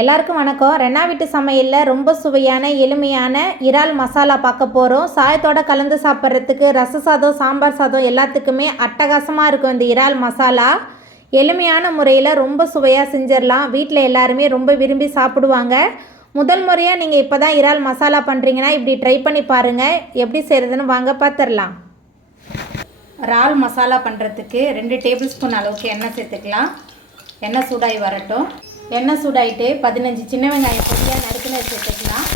எல்லாருக்கும் வணக்கம். ரெனா வீட்டு சமையலில் ரொம்ப சுவையான எளிமையான இறால் மசாலா பார்க்க போகிறோம். சாயத்தோடு கலந்து சாப்பிட்றதுக்கு ரச சாதம், சாம்பார் சாதம் எல்லாத்துக்குமே அட்டகாசமாக இருக்கும் இந்த இறால் மசாலா. எளிமையான முறையில் ரொம்ப சுவையாக செஞ்சிடலாம். வீட்டில் எல்லாருமே ரொம்ப விரும்பி சாப்பிடுவாங்க. முதல் முறையாக நீங்கள் இப்போ தான் இறால் மசாலா பண்ணுறீங்கன்னா இப்படி ட்ரை பண்ணி பாருங்கள். எப்படி செய்கிறதுன்னு வாங்க பார்த்துடலாம். இறால் மசாலா பண்ணுறதுக்கு 2 டேபிள் ஸ்பூன் அளவுக்கு எண்ணெய் சேர்த்துக்கலாம். எண்ணெய் சூடாகி வரட்டும். எண்ணெய் சூடாகிட்டு 15 சின்ன வெங்காயம் பொடியாக நறுக்குன சேர்த்துக்கலாம்.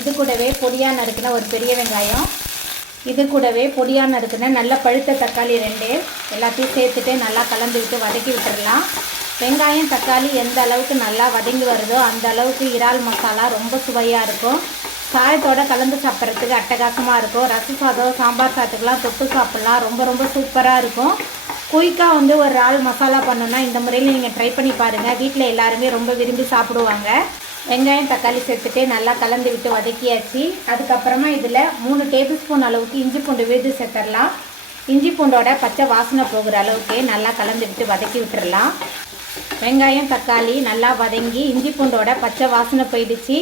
இது கூடவே பொடியாக நறுக்குன ஒரு பெரிய வெங்காயம், இது கூடவே பொடியாக நறுக்குன நல்ல பழுத்த தக்காளி 2 எல்லாத்தையும் சேர்த்துட்டு நல்லா கலந்து விட்டு வதக்கி விட்டுடலாம். வெங்காயம் தக்காளி எந்த அளவுக்கு நல்லா வதங்கி வருதோ அந்த அளவுக்கு இறால் மசாலா ரொம்ப சுவையாக இருக்கும். சாயத்தோடு கலந்து சாப்பிட்றதுக்கு அட்டகாசமாக இருக்கும். ரச சாதம், சாம்பார் சாதத்துக்கெலாம் தொட்டு சாப்பிட்லாம். ரொம்ப சூப்பராக இருக்கும். குயிக்காக ஒரு இறால் மசாலா பண்ணணுன்னா இந்த முறையில் நீங்கள் ட்ரை பண்ணி பாருங்கள். வீட்டில் எல்லாருமே ரொம்ப விரும்பி சாப்பிடுவாங்க. வெங்காயம் தக்காளி சேர்த்துட்டு நல்லா கலந்து விட்டு வதக்கியாச்சு. அதுக்கப்புறமா இதில் 3 டேபிள் ஸ்பூன் அளவுக்கு இஞ்சி பூண்டு விழுது சேர்த்துடலாம். இஞ்சி பூண்டோட பச்சை வாசனை போகிற அளவுக்கு நல்லா கலந்து விட்டு வதக்கி விட்டுடலாம். வெங்காயம் தக்காளி நல்லா வதங்கி இஞ்சி பூண்டோட பச்சை வாசனை போயிடுச்சு.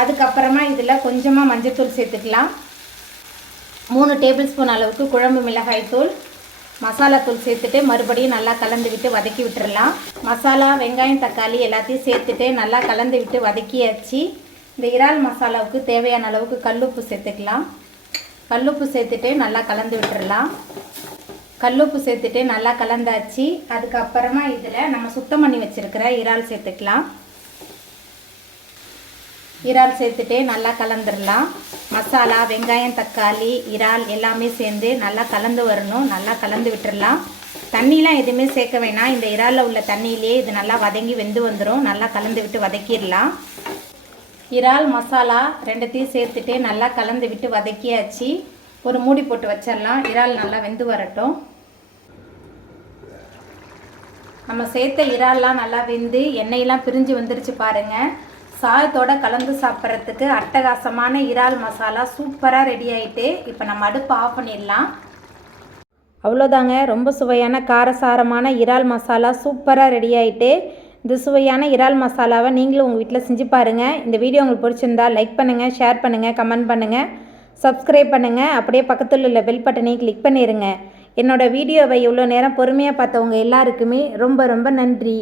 அதுக்கப்புறமா இதில் கொஞ்சமாக மஞ்சள்தூள் சேர்த்துக்கலாம். 3 டேபிள் ஸ்பூன் அளவுக்கு குழம்பு மிளகாய் தூள், மசாலா தூள் சேர்த்துட்டு மறுபடியும் நல்லா கலந்து விட்டு வதக்கி விட்டுடலாம். மசாலா, வெங்காயம் தக்காளி எல்லாத்தையும் சேர்த்துட்டு நல்லா கலந்து விட்டு வதக்கியாச்சு. இந்த இறால் மசாலாவுக்கு தேவையான அளவுக்கு கல்லுப்பு சேர்த்துக்கலாம். கல்லுப்பு சேர்த்துட்டு நல்லா கலந்து விட்டுடலாம். கல்லுப்பு சேர்த்துட்டு நல்லா கலந்தாச்சு. அதுக்கப்புறமா இதில் நம்ம சுத்தம் பண்ணி வச்சுருக்கிற இறால் சேர்த்துக்கலாம். இறால் சேர்த்துட்டு நல்லா கலந்துடலாம். மசாலா, வெங்காயம் தக்காளி, இறால் எல்லாமே சேர்ந்து நல்லா கலந்து வரணும். நல்லா கலந்து விட்டுடலாம். தண்ணிலாம் எதுவுமே சேர்க்க வேணாம். இந்த இறாலில் உள்ள தண்ணியிலே இது நல்லா வதங்கி வெந்து வந்துடும். நல்லா கலந்து விட்டு வதக்கிடலாம். இறால் மசாலா 2த்தையும் சேர்த்துட்டு நல்லா கலந்து விட்டு வதக்கியாச்சு. ஒரு மூடி போட்டு வச்சிடலாம். இறால் நல்லா வெந்து வரட்டும். நம்ம சேர்த்த இறால்லாம் நல்லா வெந்து எண்ணெயெல்லாம் பிரிஞ்சு வந்துருச்சு பாருங்கள். சாயத்தோடு கலந்து சாப்பிட்றதுக்கு அட்டகாசமான இறால் மசாலா சூப்பராக ரெடி ஆகிட்டு இப்போ நம்ம அடுப்பு ஆஃப் பண்ணிடலாம். அவ்வளோதாங்க. ரொம்ப சுவையான காரசாரமான இறால் மசாலா சூப்பராக ரெடி ஆகிட்டு. இந்த சுவையான இறால் மசாலாவை நீங்களும் உங்கள் வீட்டில் செஞ்சு பாருங்கள். இந்த வீடியோ உங்களுக்கு பிடிச்சிருந்தா லைக் பண்ணுங்கள், ஷேர் பண்ணுங்கள், கமெண்ட் பண்ணுங்கள், சப்ஸ்கிரைப் பண்ணுங்கள். அப்படியே பக்கத்தில் உள்ள பெல் பட்டனையும் கிளிக் பண்ணிடுங்க. என்னோடய வீடியோவை இவ்வளோ நேரம் பொறுமையாக பார்த்தவங்க எல்லாருக்குமே ரொம்ப நன்றி.